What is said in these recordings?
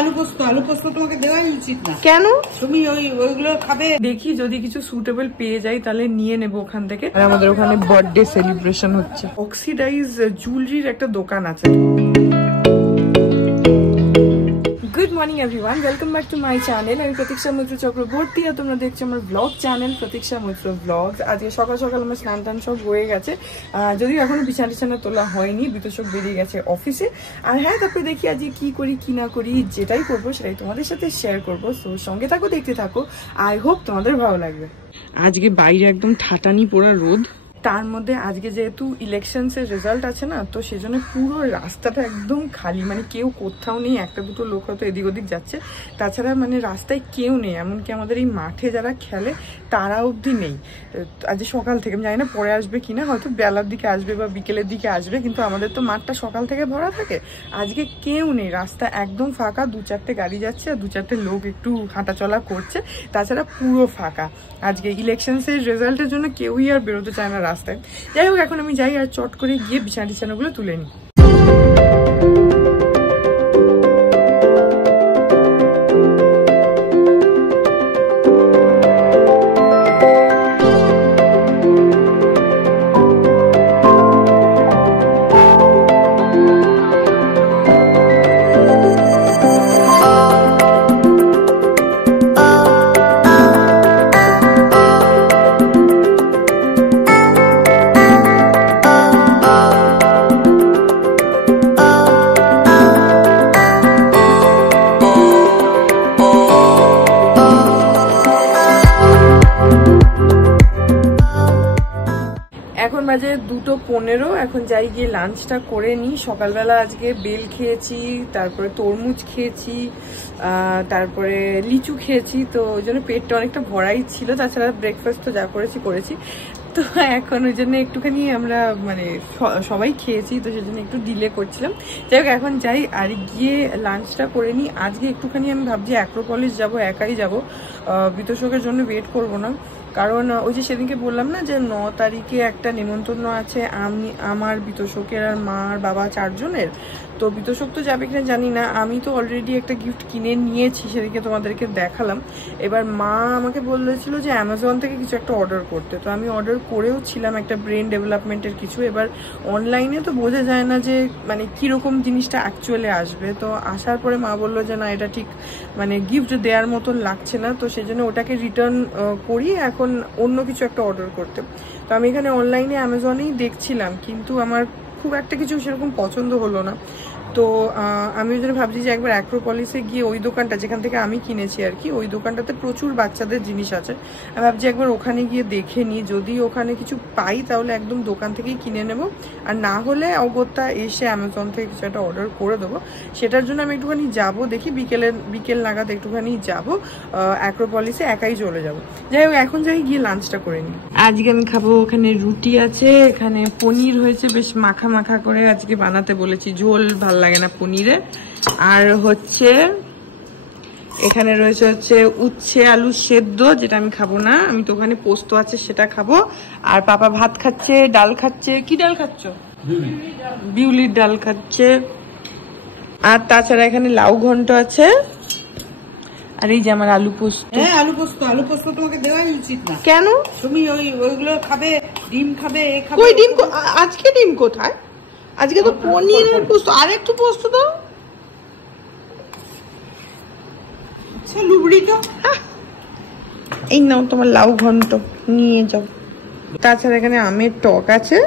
আলু পোস্ত তোমাকে দেওয়াই উচিত না। কেন? তুমি ওইগুলো খাবে। দেখি যদি কিছু সুটেবল পেয়ে যাই তাহলে নিয়ে নেবো ওখান থেকে। আর আমাদের ওখানে বার্থডে সেলিব্রেশন হচ্ছে। অক্সিডাইজ জুয়েলারির একটা দোকান আছে। Good morning everyone, welcome back to my channel. আমি প্রতীক্ষা মৈত্র চক্রবর্তী আর তোমরা দেখছো আমার ব্লগ চ্যানেল প্রতীক্ষা মৈত্র ব্লগস। আজকে সকাল সকাল আমার স্নান টান সব হয়ে গেছে, যদিও এখনো বিছানা তোলা হয়নি, বিতোষক বেরিয়ে গেছে অফিসে। আর হ্যাঁ, তারপরে দেখি আজকে কি করি কি না করি, যেটাই করবো সেটাই তোমাদের সাথে শেয়ার করবো। তো সঙ্গে থাকো, দেখতে থাকো, আই হোপ তোমাদের ভালো লাগবে। আজকে বাইরে একদম ঠাটানি পোড়া রোদ, তার মধ্যে আজকে যেহেতু ইলেকশনস এর রেজাল্ট আছে না, তো সেজন্য পুরো রাস্তাটা একদম খালি, মানে কেউ কোথাও নেই। একটা দুটো লোক হয়তো এদিক ওদিক যাচ্ছে, তাছাড়া মানে রাস্তায় কেউ নেই। এমনকি আমাদের এই মাঠে যারা খেলে তারা অবধি নেই আজ সকাল থেকে। আমি জানি না পরে আসবে কিনা, হয়তো বেলার দিকে আসবে বা বিকেলের দিকে আসবে, কিন্তু আমাদের তো মাঠটা সকাল থেকে ভরা থাকে। আজকে কেউ নেই, রাস্তা একদম ফাঁকা। দু চারটে গাড়ি যাচ্ছে আর দু চারটে লোক একটু হাঁটাচলা করছে, তাছাড়া পুরো ফাঁকা। আজকে ইলেকশনস এর রেজাল্টের জন্য কেউই আর বেরোতে চায় না রাস্তায়। যাই হোক, এখন আমি যাই আর চট করে গিয়ে বিছানাগুলো তুলে নিই। এখন বাজে 2:15। এখন যাই গিয়ে লাঞ্চটা করে নিই। সকালবেলা আজকে বেল খেয়েছি, তারপরে তরমুজ খেয়েছি, তারপরে লিচু খেয়েছি, তো ওই জন্য পেটটা অনেকটা ভরাই ছিল। তাছাড়া ব্রেকফাস্ট তো যা করেছি। তো এখন ওই জন্য একটুখানি আমরা মানে সবাই খেয়েছি, তো সেই জন্য একটু ডিলে করছিলাম। যাই হোক, এখন যাই আর গিয়ে লাঞ্চটা করে নিই। আজকে একটুখানি আমি ভাবছি অ্যাক্রোপলিস যাব, একাই যাব, বিতোষকের জন্য ওয়েট করব না। কারণ ওই যে সেদিনকে বললাম না যে 9 তারিখে একটা নেমন্তন্ন আছে, আমার বিতোষকের আর মা আর বাবা 4 জনের। তো বিতোষক তো যাবে কিনা জানি না, আমি তো অলরেডি একটা গিফট কিনে নিয়েছি, সেদিকে তোমাদেরকে দেখালাম। এবার মা আমাকে বলেছিল যে অ্যামাজন থেকে কিছু একটা অর্ডার করতে, তো আমি অর্ডার করেও ছিলাম একটা ব্রেন ডেভেলপমেন্টের কিছু। এবার অনলাইনে তো বোঝা যায় না যে মানে কিরকম জিনিসটা অ্যাকচুয়ালি আসবে। তো আসার পরে মা বললো যে না, এটা ঠিক মানে গিফট দেওয়ার মতন লাগছে না, তো সেই জন্য ওটাকে রিটার্ন করি, এখন অন্য কিছু একটা অর্ডার করতে। তো আমি এখানে অনলাইনে অ্যামাজনেই দেখছিলাম, কিন্তু আমার খুব একটা কিছু সেরকম পছন্দ হলো না। তো আমি ওই জন্য ভাবছি যে একবার অ্যাক্রোপলিসে গিয়ে ওই দোকানটা যেখান থেকে আমি কিনেছি আর কি, ওই দোকানটাতে প্রচুর বাচ্চাদের জিনিস আছে। আমি ভাবছি একবার ওখানে গিয়ে দেখে নিই, যদি ওখানে কিছু পাই তাহলে একদম দোকান থেকেই কিনে নেব, আর না হলে অগত্যা এসে অ্যামাজন থেকে কিছু একটা অর্ডার করে দেবো। সেটার জন্য আমি একটুখানি যাবো, দেখি বিকেল নাগাদ একটুখানি যাবো অ্যাক্রোপলিসে, একাই চলে যাব। যাই হোক, এখন যাই গিয়ে লাঞ্চটা করে নিই। আজকে আমি খাবো, ওখানে রুটি আছে, এখানে পনির হয়েছে, বেশ মাখা মাখা করে আজকে বানাতে বলেছি, ঝোল ভাল লাগে না পনিরে। আর হচ্ছে এখানে রয়েছে উচ্ছে আলু সেদ্ধ, যেটা আমি খাবো না, আমি তো ওখানে পোস্ত আছে সেটা খাবো। আর পাপা ভাত খাচ্ছে, ডাল খাচ্ছে। কি ডাল খাচ্ছ? বিউলির ডাল খাচ্ছে। আর তাছাড়া এখানে লাউ ঘন্ট আছে, আর এই যে আমার আলু পোস্ত। হ্যাঁ, আলু পোস্ত তোমাকে দেওয়াই উচিত না। কেন? তুমি ওইগুলো খাবে, ডিম খাবে, কই ডিম? আজকে ডিম কোথায়? আজকে তো পনিরের পোস্ত। আর একটু পোস্ত দাও। আচ্ছা, লুবড়ি তো। এই নাও তোমার লাউ ঘন্ট, নিয়ে যাও। তাছাড়া এখানে আমের টক আছে,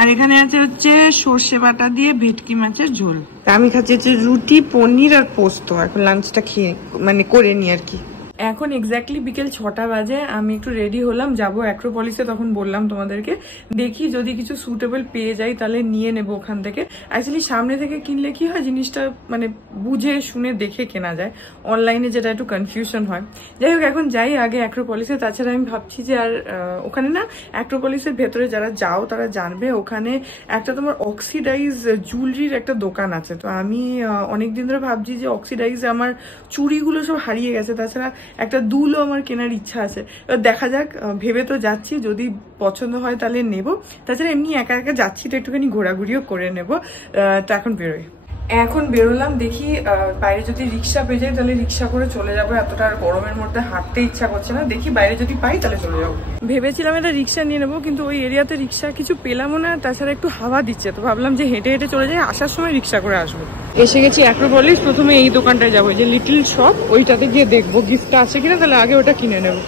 আর এখানে আছে হচ্ছে সর্ষে বাটা দিয়ে ভেটকি মাছের ঝোল। আমি খাচ্ছি হচ্ছে রুটি, পনির আর পোস্ত। এখন লাঞ্চটা খেয়ে মানে করে নি আর কি। এখন এক্স্যাক্টলি বিকেল 6টা বাজে। আমি একটু রেডি হলাম, যাবো অ্যাক্রোপলিসে। তখন বললাম তোমাদেরকে, দেখি যদি কিছু সুটেবল পেয়ে যাই তাহলে নিয়ে নেবো ওখান থেকে। অ্যাকচুয়ালি সামনে থেকে কিনলে কি হয়, জিনিসটা মানে বুঝে শুনে দেখে কেনা যায়, অনলাইনে যেটা একটু কনফিউশন হয়। যাই হোক, এখন যাই আগে অ্যাক্রোপলিসে। তাছাড়া আমি ভাবছি যে আর ওখানে না, অ্যাক্রোপলিসের ভেতরে যারা যাও তারা জানবে, ওখানে একটা তোমার অক্সিডাইজ জুয়েলারির একটা দোকান আছে। তো আমি অনেকদিন ধরে ভাবছি যে অক্সিডাইজ আমার চুড়িগুলো সব হারিয়ে গেছে, তাছাড়া একটা দুলও আমার কেনার ইচ্ছা আছে। এবার দেখা যাক, ভেবে তো যাচ্ছি, যদি পছন্দ হয় তাহলে নেব। তাছাড়া এমনি একা একা যাচ্ছি তো একটুখানি ঘোরাঘুরিও করে নেব। তো এখন বেরোই। এখন বেরোলাম, দেখি বাইরে যদি রিক্সা পেয়ে যাই তাহলে রিক্সা করে চলে যাবো। এতটা আর গরমের মধ্যে হাঁটতে ইচ্ছা করছে না, দেখি বাইরে যদি পাই তাহলে চলে যাবো। ভেবেছিলাম একটা রিক্সা নিয়ে নেবো, কিন্তু ওই এরিয়াতে রিক্সা কিছু পেলামও না, তাছাড়া একটু হাওয়া দিচ্ছে, তো ভাবলাম যে হেঁটে হেঁটে চলে যাই, আসার সময় রিক্সা করে আসবো। এসে গেছি অ্যাক্রোপলিস। প্রথমে এই দোকানটায় যাবো, যে লিটল শপ, ওইটাতে গিয়ে দেখবো গিফটটা আছে কিনা, তাহলে আগে ওটা কিনে নেবো।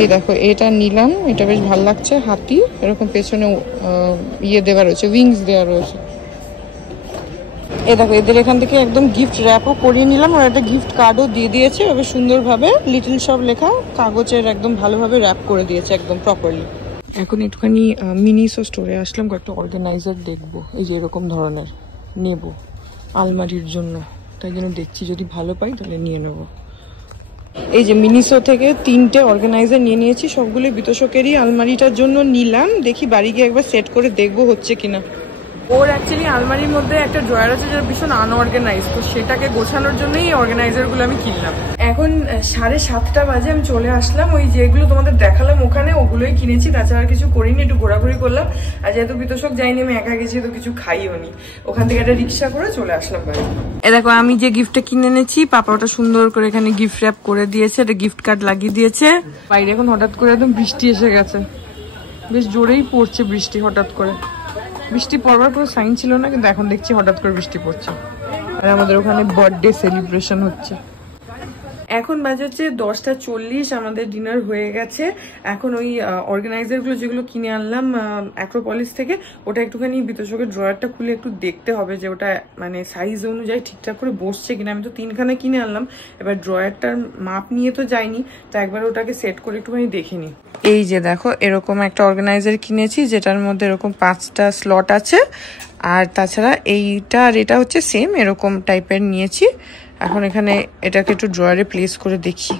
এই দেখো এটা নিলাম, এটা বেশ ভালো লাগছে, হাতি এরকম পেছনে ইয়ে দেওয়া রয়েছে, উইংস দেওয়া রয়েছে। এই দেখো এদের এখান থেকে একদম গিফট র্যাপও করিয়ে নিলাম, আর একটা গিফট কার্ডও দিয়ে দিয়েছে, এবার সুন্দরভাবে লিটল শপ লেখা, কাগজের একদম ভালোভাবে র্যাপ করে দিয়েছে একদম প্রপারলি। এখন একটুখানি মিনিসো স্টোরে আসলাম, কয়েকটা অর্গানাইজার দেখবো, এই যে এরকম ধরনের নেব আলমারির জন্য, তাই জন্য দেখছি যদি ভালো পাই তাহলে নিয়ে নেব। এই যে মিনিসো থেকে 3টে অর্গানাইজার নিয়ে নিয়েছি, সবগুলোই বিতোষকেরই, আলমারিটার জন্য নিলাম, দেখি বাড়ি গিয়ে একবার সেট করে দেখবো হচ্ছে কিনা। ওর অ্যাকচুয়ালি আলমারির মধ্যে একটা ড্রয়ার আছে যেটা ভীষণ আনঅর্গানাইজ, তো সেটাকে গোছানোর জন্যই এই অর্গানাইজারগুলো আমি কিনলাম। এখন 7:30 বাজে, আমি চলে আসলাম, ওই যেগুলো তোমাদের দেখালাম ওখানে ওগুলোই কিনেছি, তাছাড়া কিছু করিনি, একটু ঘোরাঘুরি করলাম। আর যেহেতু বিতোষক যাইনি, আমি একা গেছি, তো কিছু খাইও নি, ওখান থেকে একটা রিক্সা করে চলে আসলাম বাড়ি। এ দেখো আমি যে গিফটটা কিনে এনেছি, পাপা ওটা সুন্দর করে এখানে গিফট র্যাপ করে দিয়েছে, একটা গিফট কার্ড লাগিয়ে দিয়েছে। বাইরে এখন হঠাৎ করে একদম বৃষ্টি এসে গেছে, বেশ জোরেই পড়ছে বৃষ্টি হঠাৎ করে। বৃষ্টি পড়বার কোনো সাইন ছিল না, কিন্তু এখন দেখছি হঠাৎ করে বৃষ্টি পড়ছে, আর আমাদের ওখানে বার্থডে সেলিব্রেশন হচ্ছে। এখন বাজে হচ্ছে 10:40, আমাদের ডিনার হয়ে গেছে। এখন ওই অর্গানাইজারগুলো যেগুলো কিনে আনলাম অ্যাক্রোপলিস থেকে, ওটা একটুখানি বিতোষকের ড্রয়ারটা খুলে একটু দেখতে হবে যে ওটা মানে সাইজ অনুযায়ী ঠিকঠাক করে বসছে কিনা। আমি তো 3খানা কিনে আনলাম, এবার ড্রয়ারটার মাপ নিয়ে তো যাইনি, তো একবার ওটাকে সেট করে একটুখানি দেখে নিই। এই যে দেখো এরকম একটা অর্গানাইজার কিনেছি, যেটার মধ্যে এরকম 5টা স্লট আছে, আর তাছাড়া এইটা আর এটা হচ্ছে সেম এরকম টাইপের নিয়েছি। এখন এখানে এটাকে একটু ড্রয়ারে প্লেস করে দেখি।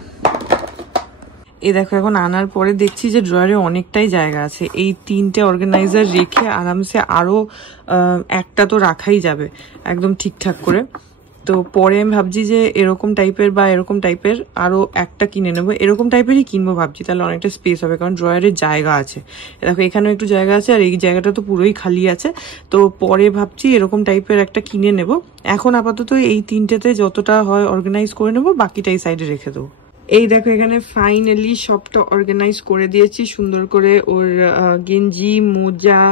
এই দেখো এখন আনার পরে দেখছি যে ড্রয়ারে অনেকটাই জায়গা আছে, এই 3টে অর্গানাইজার রেখে আরামসে আরো একটা তো রাখাই যাবে একদম ঠিকঠাক করে। তো পরে আমি ভাবছি যে এরকম টাইপের বা এরকম টাইপের আরো একটা কিনে নেবো, এরকম টাইপেরই কিনবো ভাবছি, তাহলে অনেকটা স্পেস হবে, কারণ ড্রয়ারের জায়গা আছে। দেখো এখানেও একটু জায়গা আছে, আর এই জায়গাটা তো পুরোই খালি আছে, তো পরে ভাবছি এরকম টাইপের একটা কিনে নেব। এখন আপাতত এই 3টেতে যতটা হয় অর্গানাইজ করে নেবো, বাকিটা এই সাইডে রেখে দেবো। এই দেখো এখানে ফাইনালি সবটা অর্গানাইজ করে দিয়েছি সুন্দর করে, ওর গেঞ্জি, মোজা,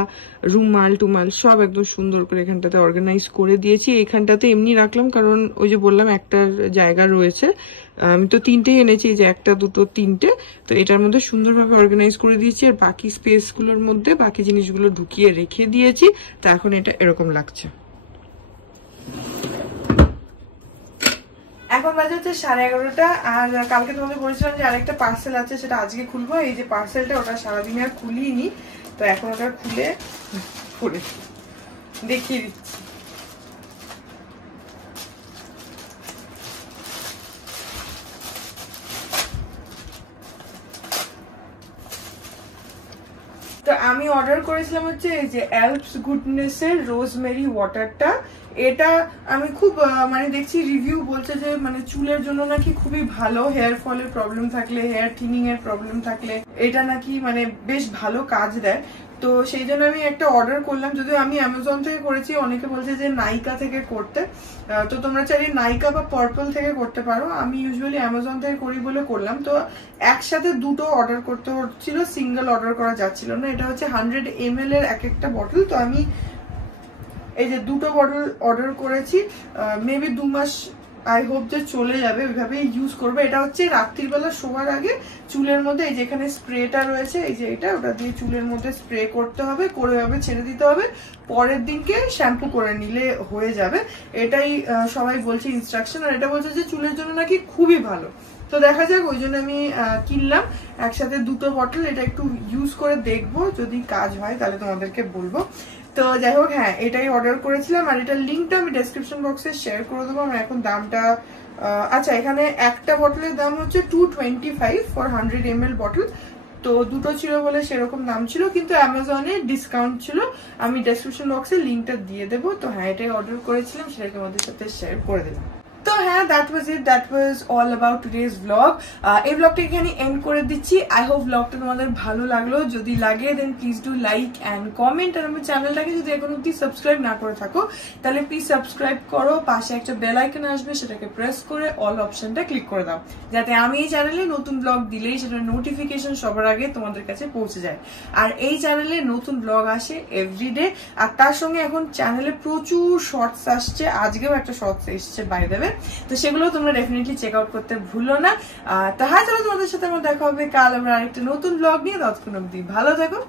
রুমাল টুমাল সব একদম সুন্দর করে এখানটাতে অর্গানাইজ করে দিয়েছি। এখানটাতে এমনি রাখলাম কারণ ওই যে বললাম একটার জায়গা রয়েছে, আমি তো 3টেই এনেছি, যে 1, 2, 3টে, তো এটার মধ্যে সুন্দরভাবে অর্গানাইজ করে দিয়েছি, আর বাকি স্পেসগুলোর মধ্যে বাকি জিনিসগুলো ঢুকিয়ে রেখে দিয়েছি। তো এখন এটা এরকম লাগছে। এখন বাজে হচ্ছে 11:30, আর কালকে তোমাদের বলেছিলাম যে আরেকটা পার্সেল আছে, সেটা আজকে খুলবো। এই যে পার্সেলটা, ওটা সারাদিনে আর খুলিনি, তো এখন ওটা খুলে পরে দেখিয়ে দিচ্ছি। তো আমি অর্ডার করেছিলাম হচ্ছে এই যে অ্যালপস গুডনেস এর রোজমেরি ওয়াটারটা। এটা আমি খুব মানে দেখছি রিভিউ বলছে যে মানে চুলের জন্য নাকি খুবই ভালো, হেয়ার ফলের প্রবলেম থাকলে, হেয়ার থিনিং এর প্রবলেম থাকলে এটা নাকি মানে বেশ ভালো কাজ দেয়। তো সেই জন্য আমি একটা অর্ডার করলাম, যদিও আমি অ্যামাজন থেকে করেছি, অনেকে বলছে যে নাইকা থেকে করতে, তো তোমরা চাইলে নাইকা বা পার্পল থেকে করতে পারো। আমি ইউজুয়ালি অ্যামাজন থেকে করি বলে করলাম। তো একসাথে দুটো অর্ডার করতে হচ্ছিল, সিঙ্গেল অর্ডার করা যাচ্ছিল না। এটা হচ্ছে 100 ml এর একটা বটল, তো আমি এই যে দুটো বটল অর্ডার করেছি। মেবি 2 মাস আই হোপ যে চলে যাবে, ওইভাবে ইউজ করবে। এটা হচ্ছে রাত্রিবেলা শোয়ার আগে চুলের মধ্যে এই যেখানে স্প্রেটা রয়েছে, এই যে এটা, ওটা দিয়ে চুলের মধ্যে স্প্রে করতে হবে, করে ভাবে ছেড়ে দিতে হবে, পরের দিনকে শ্যাম্পু করে নিলে হয়ে যাবে। এটাই সবাই বলছে ইনস্ট্রাকশন, আর এটা বলছে যে চুলের জন্য নাকি খুবই ভালো। তো দেখা যাক, ওই জন্য আমি কিনলাম একসাথে দুটো বটল। এটা একটু ইউজ করে দেখবো, যদি কাজ হয় তাহলে তোমাদেরকে বলবো। তো যাই হোক, হ্যাঁ এটাই অর্ডার করেছিলাম, আর এটার লিঙ্কটা আমি ডেসক্রিপশন বক্সে শেয়ার করে দেবো। আমার এখন দামটা আচ্ছা, এখানে একটা বটলের দাম হচ্ছে 225 ফর 100 ml বটল। তো দুটো ছিল বলে সেরকম দাম ছিল, কিন্তু অ্যামাজনে ডিসকাউন্ট ছিল। আমি ডেসক্রিপশন বক্সে লিঙ্কটা দিয়ে দেবো। তো হ্যাঁ এটাই অর্ডার করেছিলাম, সেটাকে আমাদের সাথে শেয়ার করে দিলাম। তো হ্যাঁ, that was all about today's blog. এই ব্লগটা এখানে এন্ড করে দিচ্ছি। আই হোপ ব্লগটা তোমাদের ভালো লাগলো। যদি লাগে then please do like and comment. আর আমার চ্যানেলটাকে যদি এখন অব্দি সাবস্ক্রাইব না করে থাকো তাহলে প্লিজ সাবস্ক্রাইব করো। পাশে একটা বেল আইকন আসবে, সেটাকে প্রেস করে অল অপশনটা ক্লিক করে দাও, যাতে আমি এই চ্যানেলে নতুন ব্লগ দিলেই সেটার নোটিফিকেশন সবার আগে তোমাদের কাছে পৌঁছে যায়। আর এই চ্যানেলে নতুন ব্লগ আসে এভরিডে। আর তার সঙ্গে এখন চ্যানেলে প্রচুর শর্টস আসছে, আজকেও একটা শর্টস এসছে বাই দ্য ওয়ে, তো সেগুলো তোমরা ডেফিনেটলি চেক আউট করতে ভুলো না। তো হ্যাঁ, চলো তোমাদের সাথে আমার দেখা হবে কাল আমরা আরেকটা নতুন ব্লগ নিয়ে। ততক্ষণ অব্দি ভালো থাকো।